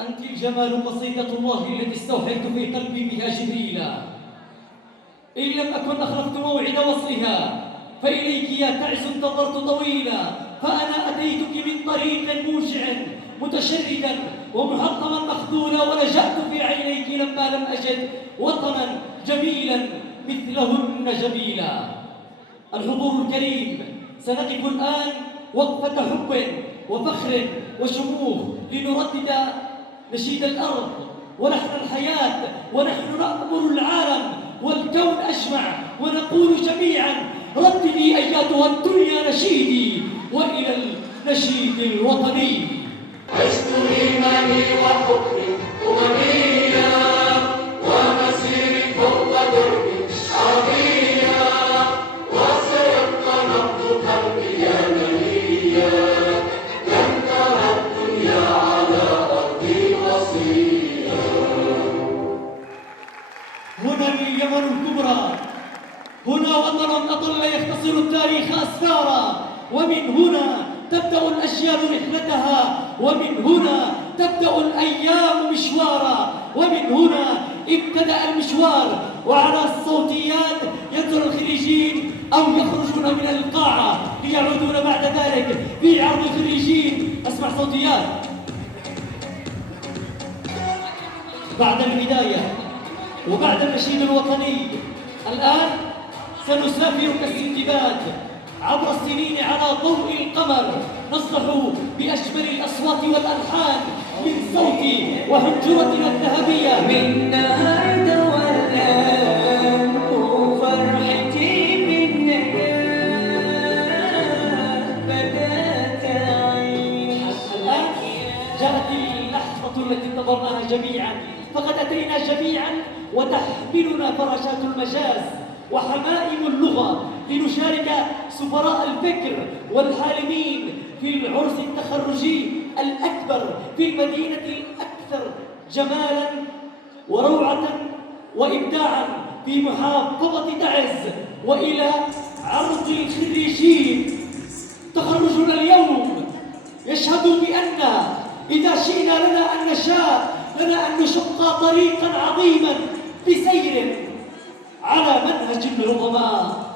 أنت الجمال قصيدة الله التي استوحيت في قلبي بها جبريلا. إن لم أكن أخلفت موعد وصلها فإليك يا تعز انتظرت طويلا. فأنا أتيتك من طريق موجع متشردا ومحطما مخذولا، ولجأت في عينيك لما لم أجد وطنا جميلا مثلهن جميلا. الحضور الكريم، سنقف الآن وقفة حب وفخر وشموخ لنردد نشيد الأرض ولحن الحياة، ونحن نأمر العالم والكون أجمع ونقول جميعا: رددي أياتها الدنيا نشيدي وإلى النشيد الوطني. عشت إيماني وحبي أمميا ومسيري فوق دربي عربيا، وسيبقى نبض قلبي يمنيا، لم ترى الدنيا على أرضي وصيا. هنا اليمن الكبرى، هنا وطن أطل يختصر التاريخ أسفارا، ومن هنا تبدأ الأجيال رحلتها، ومن هنا تبدأ الأيام مشوارا، ومن هنا ابتدأ المشوار. وعلى الصوتيات ينزل الخريجين أو يخرجون من القاعة ليعودون بعد ذلك في عرض الخريجين. أسمع صوتيات بعد البداية وبعد النشيد الوطني. الآن سنسافر كالسندباد عبر السنين على ضوء القمر، نصلح بأجمل الأصوات والألحان من صوت وحنجرتنا الذهبية. من نهار والآن وفرحتي بالنجاة بدأت أعيش. الآن جاءت اللحظة التي انتظرناها جميعا، فقد أتينا جميعا وتحملنا فراشات المجاز وحمائم اللغة لنشارك سفراء الفكر والحالمين في العرس التخرجي الأكبر في المدينة الأكثر جمالا وروعة وإبداعا في محافظة تعز. وإلى عرض الخريجين. تخرجنا اليوم يشهد بأن إذا شئنا لنا أن نشاء، لنا أن نشق طريقا عظيما بسير على منهج العظماء.